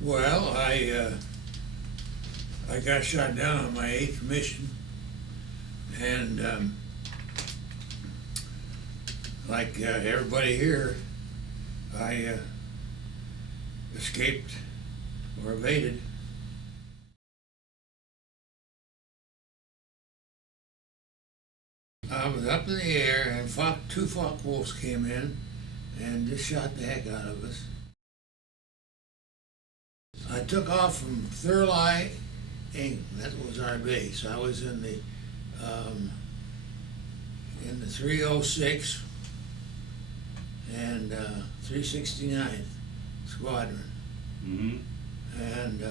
Well, I got shot down on my 8th mission, and like everybody here, I escaped or evaded. I was up in the air, and two Focke wolves came in and just shot the heck out of us. I took off from Thurley, England. That was our base. I was in the 306 and 369th Squadron. Mm-hmm. And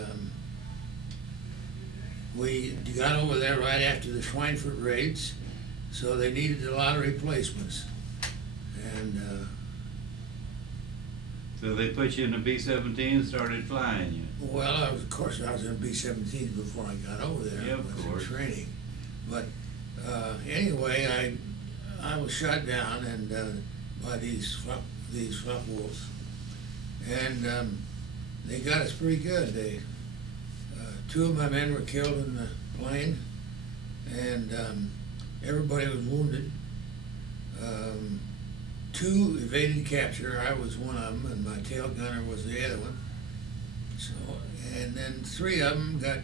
we got over there right after the Schweinfurt raids, so they needed a lot of replacements. And So they put you in a B-17 and started flying you. well, of course, I was in B-17 before I got over there. Yeah, of I was course. in training. But anyway, I was shot down and by these Focke wolves, and they got us pretty good. They two of my men were killed in the plane, and everybody was wounded. Two evaded capture. I was one of them, and my tail gunner was the other one. So, and then three of them got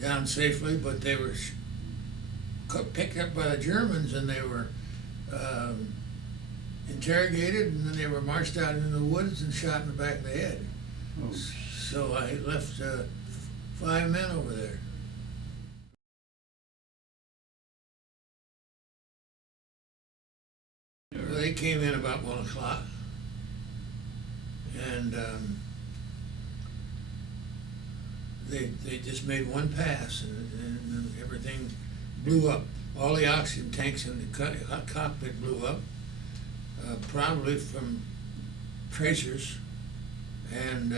down safely, but they were picked up by the Germans, and they were interrogated, and then they were marched out into the woods and shot in the back of the head. Oh. So I left 5 men over there. Well, they came in about 1 o'clock, and they just made one pass, and everything blew up. All the oxygen tanks in the cockpit blew up, probably from tracers, and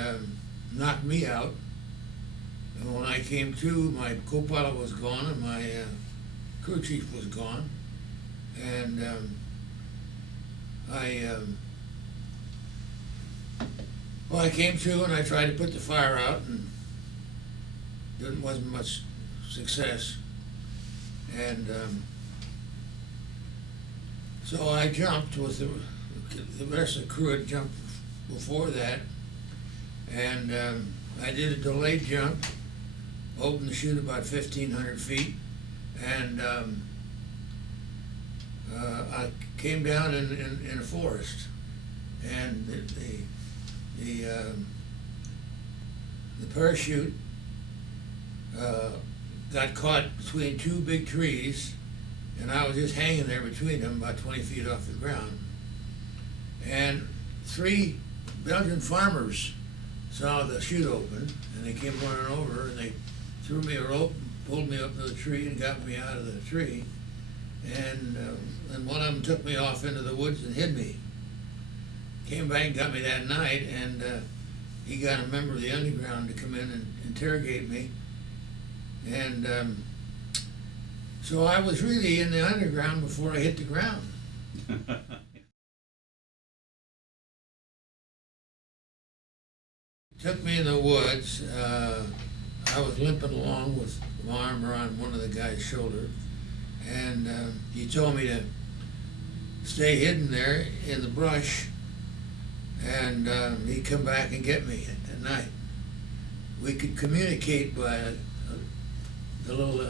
knocked me out. And when I came to, my co-pilot was gone, and my crew chief was gone, and I came to, and I tried to put the fire out, and wasn't much success. And so I jumped with the rest of the crew had jumped before that, and I did a delayed jump, opened the chute about 1,500 feet, and I came down in a forest, and the parachute got caught between two big trees, and I was just hanging there between them, about 20 feet off the ground. And 3 Belgian farmers saw the chute open, and they came running over, and they threw me a rope, pulled me up to the tree, and got me out of the tree. And one of them took me off into the woods and hid me. Came back and got me that night, and he got a member of the underground to come in and interrogate me. And so I was really in the underground before I hit the ground. Took me in the woods. I was limping along with my arm around one of the guy's shoulder, and he told me to stay hidden there in the brush, and he'd come back and get me at night. We could communicate by the little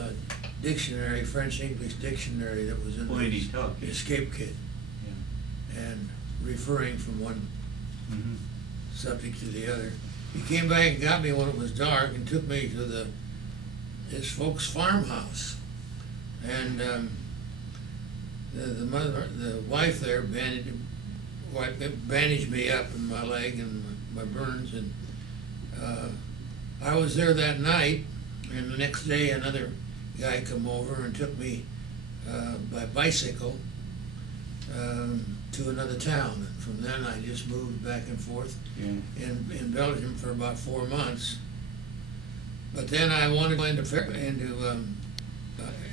dictionary, French-English dictionary that was in the escape kit, yeah. And referring from one subject to the other. He came back and got me when it was dark and took me to his folks' farmhouse. And the wife there bandaged me up in my leg and my burns, and I was there that night, and the next day another guy come over and took me by bicycle to another town. And from then I just moved back and forth in Belgium for about 4 months. But then I wanted to go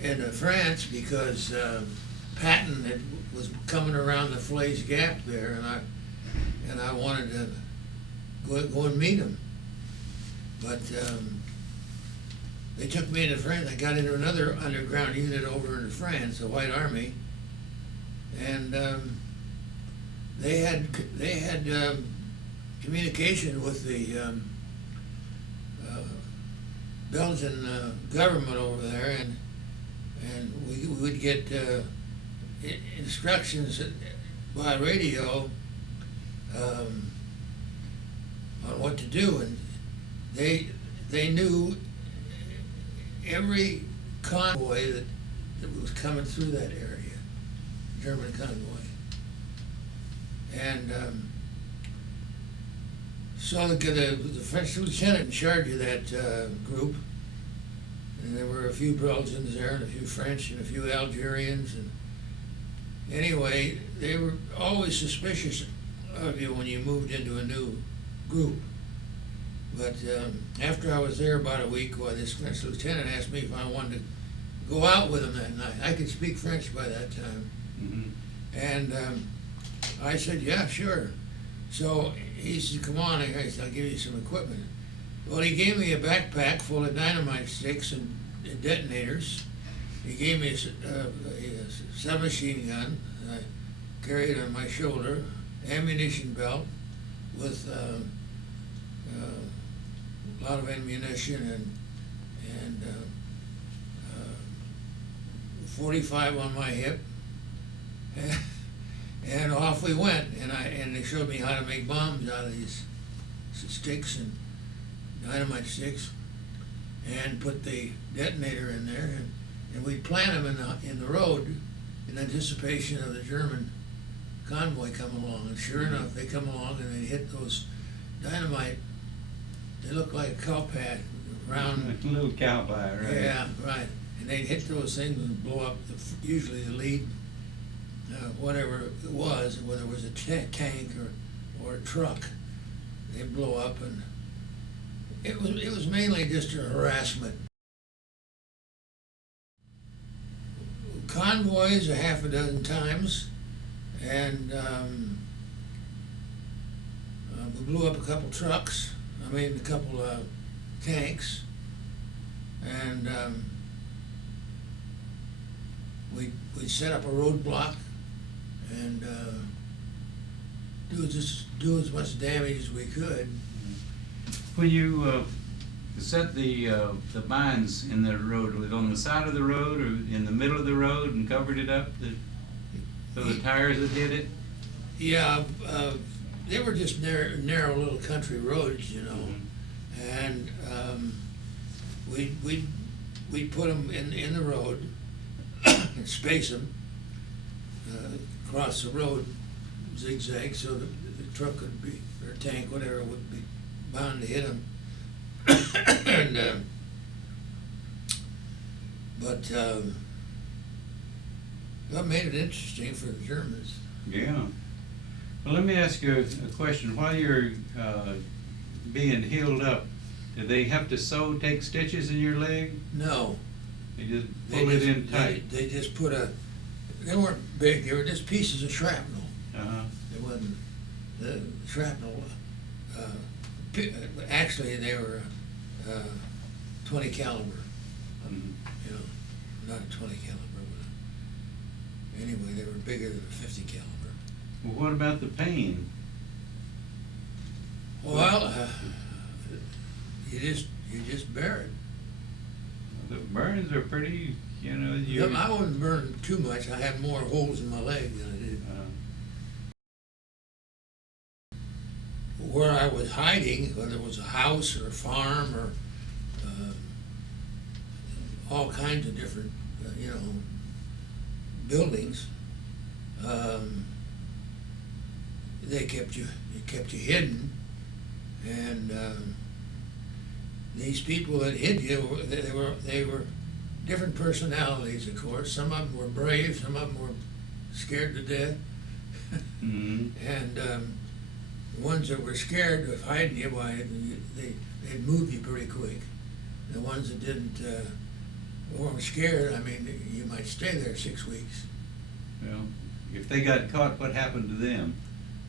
into France because Patton was coming around the Falaise Gap there, and I wanted to go and meet them. But they took me into France. I got into another underground unit over in France, the White Army, and they had communication with the Belgian government over there, and we would get instructions by radio on what to do, and they knew every convoy that was coming through that area, German convoy. And so the French lieutenant in charge of that group, and there were a few Belgians there, and a few French, and a few Algerians, and anyway, they were always suspicious of you when you moved into a new group. But after I was there about a week, this French lieutenant asked me if I wanted to go out with him that night. I could speak French by that time. Mm-hmm. And I said, yeah, sure. So he said, come on, I said, I'll give you some equipment. Well, he gave me a backpack full of dynamite sticks and detonators. He gave me a submachine gun that I carried on my shoulder, ammunition belt with a lot of ammunition and 45 on my hip. And off we went, and they showed me how to make bombs out of these sticks and dynamite sticks, and put the detonator in there, and we'd plant them in the road in anticipation of the German convoy coming along. And sure enough, they come along and they hit those dynamite. They look like a cow pad, round. A little cow pie, right? Yeah, right. And they'd hit those things and blow up usually the lead. Whatever it was, whether it was a tank or a truck, they'd blow up, and it was mainly just a harassment. Convoys a half a dozen times, and we blew up a couple trucks. A couple tanks, and we set up a roadblock and do as much damage as we could. When you set the mines in the road, was it on the side of the road or in the middle of the road and covered it up so the tires that hit it? Yeah, they were just narrow little country roads, you know, and we'd put them in the road and space them across the road, zigzag, so that the truck could be, or tank, whatever, would be bound to hit them. And but that made it interesting for the Germans. Yeah. Well, let me ask you a question. While you're being healed up, did they have to take stitches in your leg? No. They just pull it in tight? They just put they weren't big, they were just pieces of shrapnel. Uh-huh. It wasn't, the shrapnel, actually they were 20 caliber, Mm-hmm. you know, not a 20 caliber, but anyway, they were bigger than a 50 caliber. Well, what about the pain? Well, you just bear it. The burns are pretty, you know. I wasn't burning too much. I had more holes in my leg than I did. Where I was hiding, whether it was a house or a farm or all kinds of different, buildings, they kept you hidden, and these people that hid you, they were different personalities, of course. Some of them were brave, some of them were scared to death. Mm-hmm. And the ones that were scared of hiding you, they'd move you pretty quick. The ones that weren't scared, you might stay there 6 weeks. Well, if they got caught, what happened to them?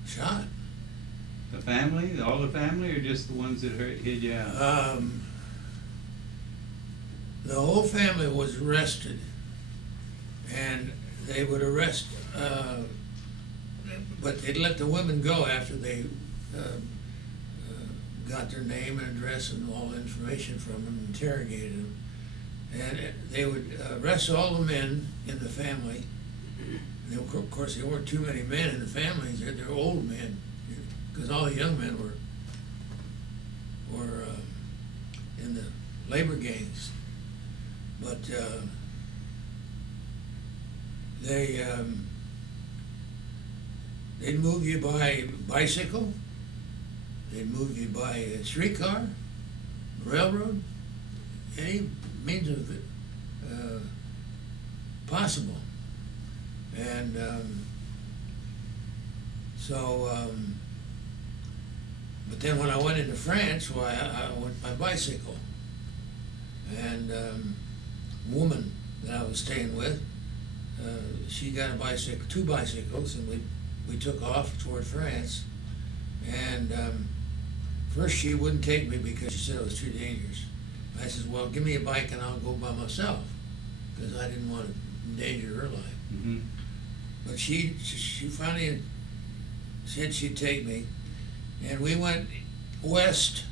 Shot. The family, all the family, or just the ones that hid you out? The whole family was arrested, and they would arrest, but they'd let the women go after they got their name and address and all the information from them, and interrogated them. And they would arrest all the men in the family. And of course, there weren't too many men in the families. They're old men, because all the young men were in the labor gangs. But they'd move you by bicycle, they'd move you by a streetcar, railroad, any means of it possible. And but then when I went into France, why I went by bicycle. And woman that I was staying with, she got a bicycle, 2 bicycles, and we took off toward France. And first she wouldn't take me because she said it was too dangerous. I said, well, give me a bike and I'll go by myself, because I didn't want to endanger her life. Mm-hmm. But she finally said she'd take me, and we went west.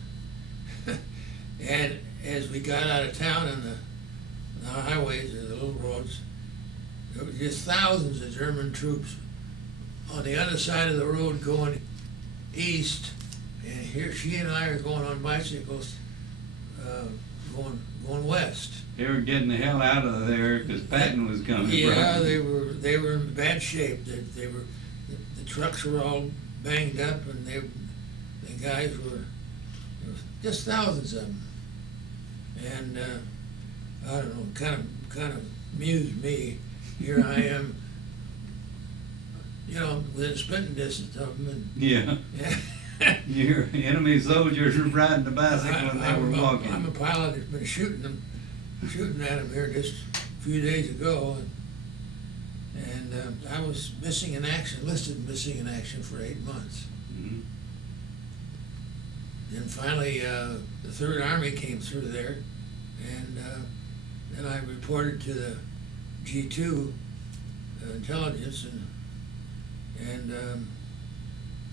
And as we got out of town on the highways or the little roads, there were just thousands of German troops on the other side of the road going east, and here she and I are going on bicycles going west. They were getting the hell out of there because Patton was coming. Yeah, they were in bad shape. The trucks were all banged up, and the guys were just thousands of them. And I don't know, kind of amused me. Here I am, within spitting distance of them. And, yeah. Your enemy soldiers were riding the bicycle and they were walking. I'm a pilot that's been shooting at them here just a few days ago, and I was listed missing in action for 8 months. Mm-hmm. Then finally, the Third Army came through there, and then I reported to the G2 intelligence, and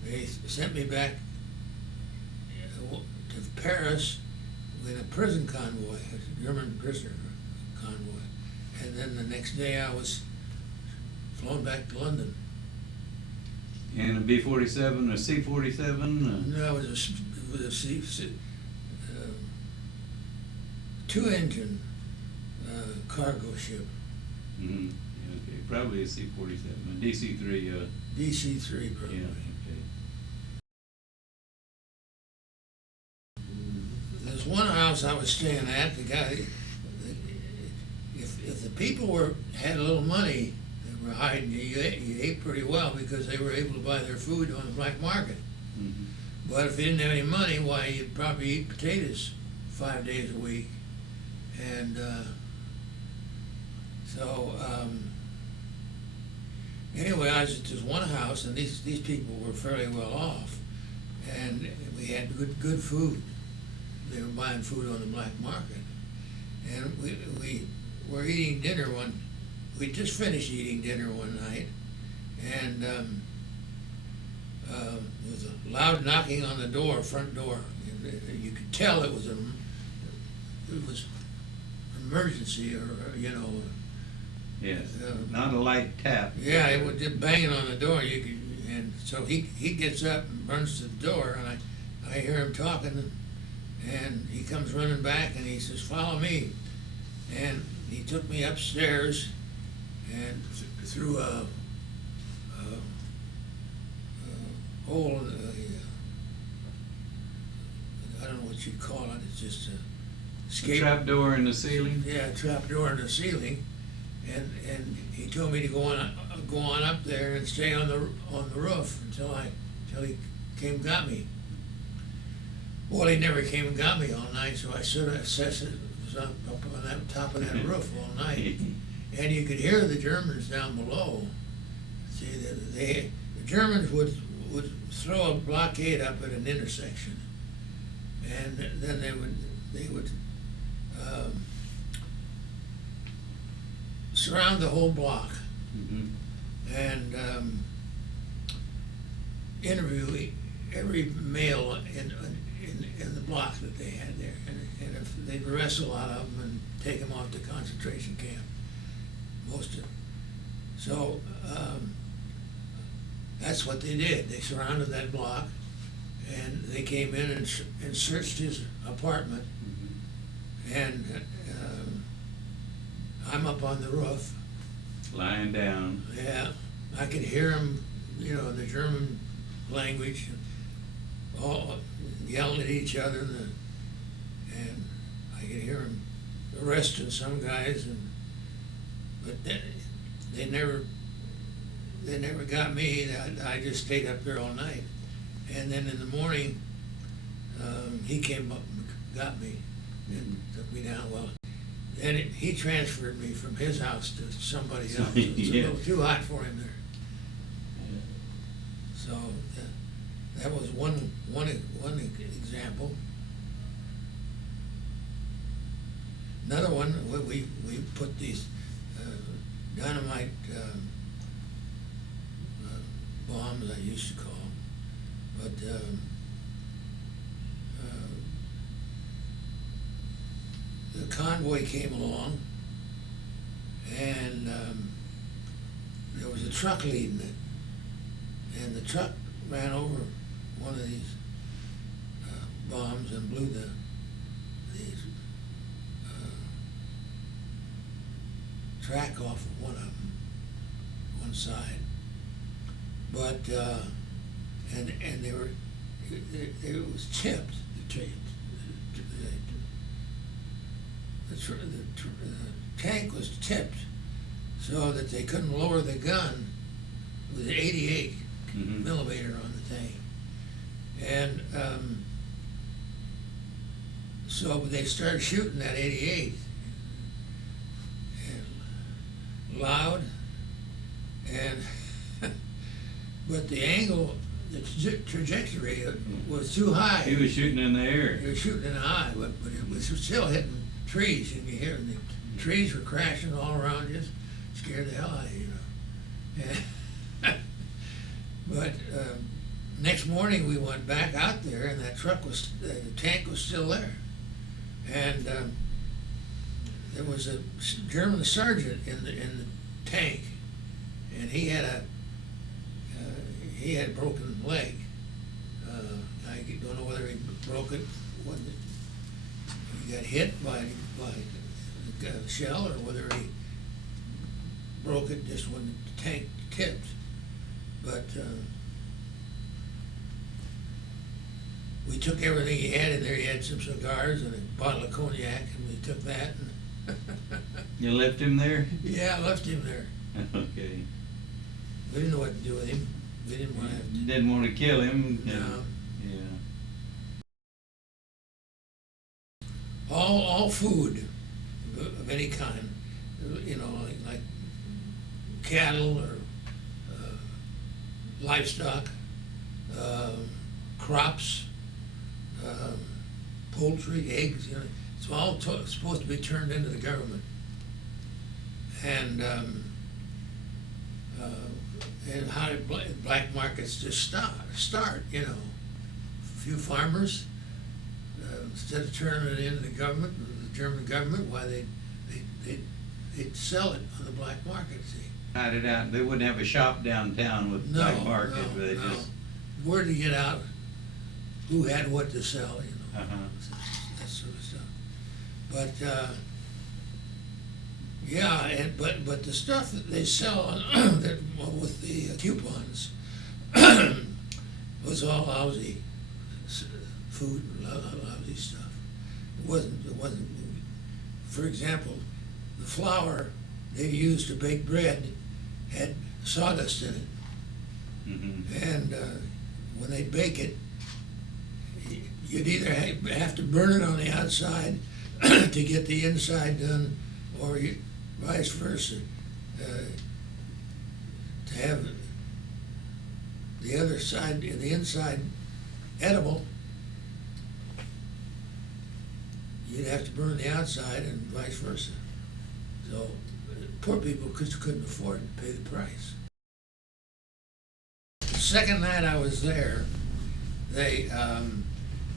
they sent me back to Paris with a prison convoy, a German prisoner convoy. And then the next day I was flown back to London. And a B-47 or C-47? No, it was a two-engine cargo ship. Mm-hmm. Okay, probably a C-47, a DC-3. DC-3 probably. Yeah, okay. There's one house I was staying at. The guy, if the people had a little money, they were hiding. You ate pretty well because they were able to buy their food on the black market. Mm-hmm. But if you didn't have any money, why, you'd probably eat potatoes 5 days a week. And anyway, I was at this one house, and these people were fairly well off, and we had good food. They were buying food on the black market, and we were eating dinner we just finished eating dinner one night, and there was a loud knocking on the front door. You could tell it was an emergency, or Yes, not a light tap. Yeah, it was just banging on the door. And so he gets up and runs to the door, and I hear him talking, and he comes running back, and he says, "Follow me." And he took me upstairs and through a hole in I don't know what you'd call it. It's just a Trap door in the ceiling? Yeah, a trap door in the ceiling. And he told me to go on up there and stay on the roof until he came and got me. Well, he never came and got me all night, so I sat was up on that top of that roof all night, and you could hear the Germans down below. See, the Germans would would throw a blockade up at an intersection, and then they would surround the whole block and interview every male in the block that they had there, and if they'd arrest a lot of them and take them off to concentration camp, most of them. So that's what they did. They surrounded that block, and they came in and searched his apartment. And I'm up on the roof, lying down. Yeah, I could hear him, you know, in the German language, all yelling at each other, and I could hear him arresting some guys, but they never got me. I just stayed up there all night, and then in the morning he came up and got me and took me down. Well, then he transferred me from his house to somebody else. It was a little too hot for him there. So that was one example. Another one, we put these dynamite bombs, I used to call them, but the convoy came along, and there was a truck leading it, and the truck ran over one of these bombs and blew the track off of one of them, one side. But and they were, it was tipped. The tank was tipped so that they couldn't lower the gun with an 88 millimeter on the tank, and so they started shooting that 88, and loud, and but the angle, the trajectory was too high. He was shooting in the air. He was shooting in the eye, but it was still hitting trees, and you hear the trees were crashing all around you. Scared the hell out of you, you know. And but next morning we went back out there, and that truck was, the tank was still there, and there was a German sergeant in the tank, and he had a broken leg. I don't know whether he broke it when he got hit by a shell, or whether he broke it just when the tank tipped. But we took everything he had in there. He had some cigars and a bottle of cognac, and we took that. And You left him there? Yeah, I left him there. Okay. We didn't know what to do with him. We didn't want to have to. Didn't want to kill him. No. Yeah. All food of any kind, you know, like cattle or livestock, crops, poultry, eggs, you know, it's all supposed to be turned into the government. And how did black markets just start, you know? A few farmers, instead of turning it into the government, the German government, why they'd sell it on the black market, see? Hide it out. They wouldn't have a shop downtown with black market. No, They no. just Word to get out, who had what to sell, you know, that sort of stuff. But yeah, but the stuff that they sell that with the coupons was all lousy food, lousy stuff. It wasn't. For example, the flour they used to bake bread had sawdust in it, and when they bake it, you'd either have to burn it on the outside to get the inside done, or vice versa, to have the other side, the inside edible, you'd have to burn the outside and vice versa. So poor people couldn't afford to pay the price. The second night I was there, they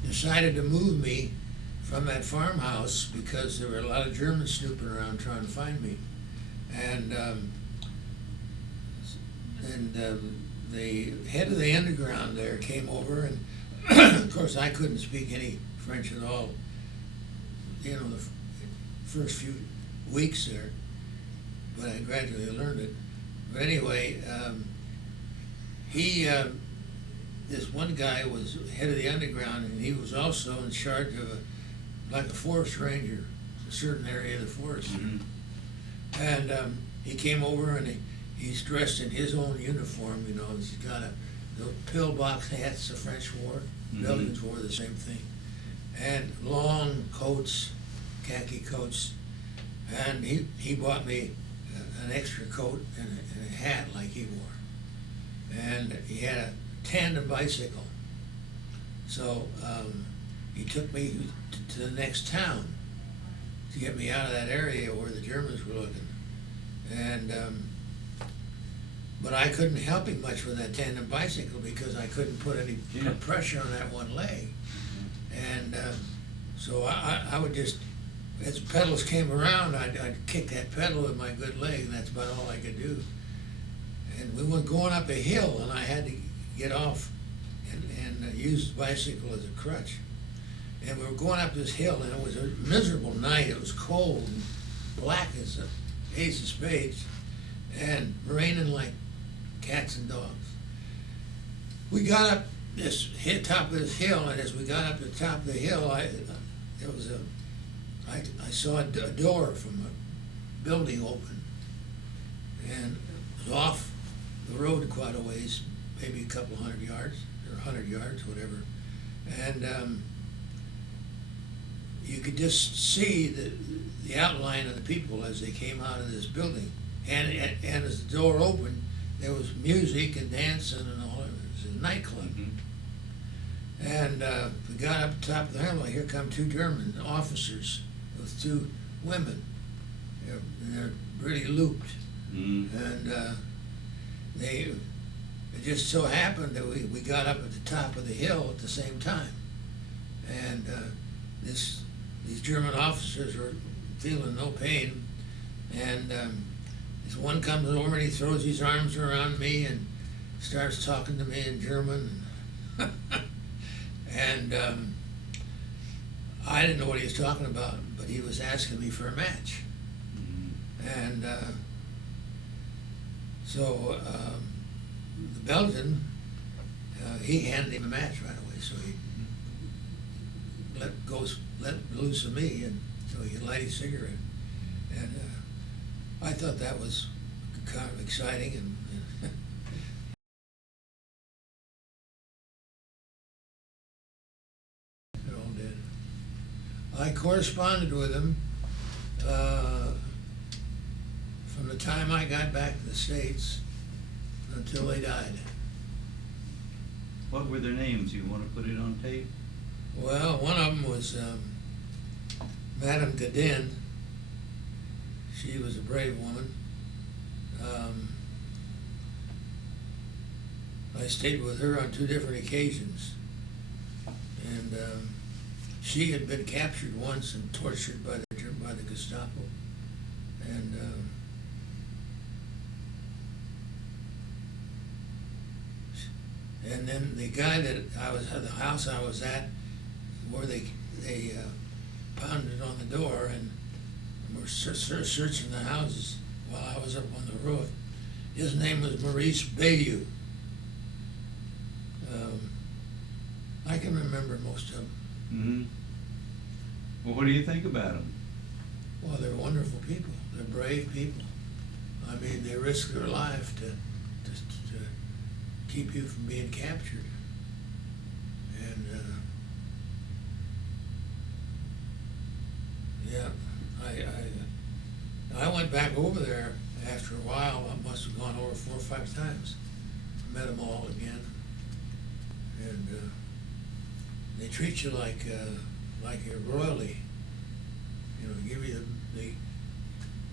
decided to move me from that farmhouse because there were a lot of Germans snooping around trying to find me. And the head of the underground there came over, and of course I couldn't speak any French at all, you know, the first few weeks there, but I gradually learned it. But anyway, this one guy was head of the underground, and he was also in charge of like a forest ranger, a certain area of the forest. Mm-hmm. And he came over, and he's dressed in his own uniform, you know. He's got the pillbox hats the French wore, Mm-hmm. Belgians wore the same thing, and long coats, khaki coats. And he bought me an extra coat and a hat like he wore. And he had a tandem bicycle. So he took me to the next town to get me out of that area where the Germans were looking. And but I couldn't help him much with that tandem bicycle because I couldn't put any pressure on that one leg. And so I would just, as pedals came around, I'd kick that pedal with my good leg, and that's about all I could do. And we were going up a hill, and I had to get off and use the bicycle as a crutch. And we were going up this hill, and it was a miserable night. It was cold and black as the ace of spades, and raining like cats and dogs. We got up this top of this hill, and as we got up to the top of the hill, I saw a door from a building open, and it was off the road quite a ways, maybe a couple 100 yards, or 100 yards, whatever. And you could just see the outline of the people as they came out of this building. And as the door opened, there was music and dancing and all. It was a nightclub. Mm-hmm. And we got up to the top of the hill, and here come two German officers with two women. They're really looped. Mm-hmm. And it just so happened that we got up at the top of the hill at the same time. And these German officers were feeling no pain. And this one comes over and he throws his arms around me and starts talking to me in German. And I didn't know what he was talking about, but he was asking me for a match. Mm-hmm. And so the Belgian, he handed him a match right away, so he let loose of me, and so he could light his cigarette. And I thought that was kind of exciting, and they're all dead. I corresponded with them from the time I got back to the States until they died. What were their names? You want to put it on tape? Well, one of them was Madame Gadin. She was a brave woman. I stayed with her on 2 different occasions. And she had been captured once and tortured by the Gestapo. And then the guy that the house I was at, where they pounded on the door and were searching the houses while I was up on the roof. His name was Maurice Bayou. I can remember most of them. Mm-hmm. Well, what do you think about them? Well, they're wonderful people. They're brave people. I mean, they risk their life to keep you from being captured. And yeah, I went back over there after a while. I must have gone over 4 or 5 times. Met them all again. they treat you like you're royalty. You know,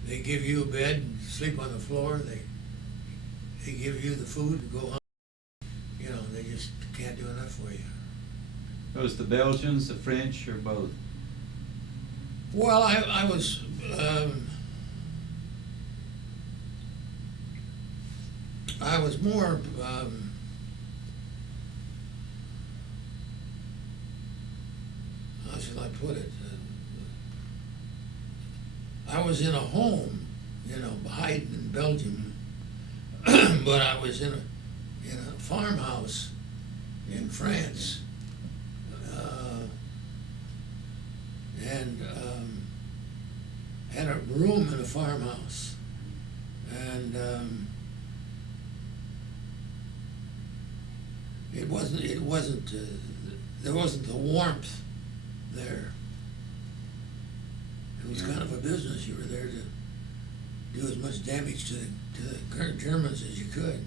they give you a bed and sleep on the floor. They give you the food and go home. You know, they just can't do enough for you. Was the Belgians, the French, or both? Well, I was more how should I put it? I was in a home, you know, hiding in Belgium, but I was in a farmhouse in France, and had a room in a farmhouse, and it wasn't there wasn't the warmth there. It was kind of a business. You were there to do as much damage to the Germans as you could.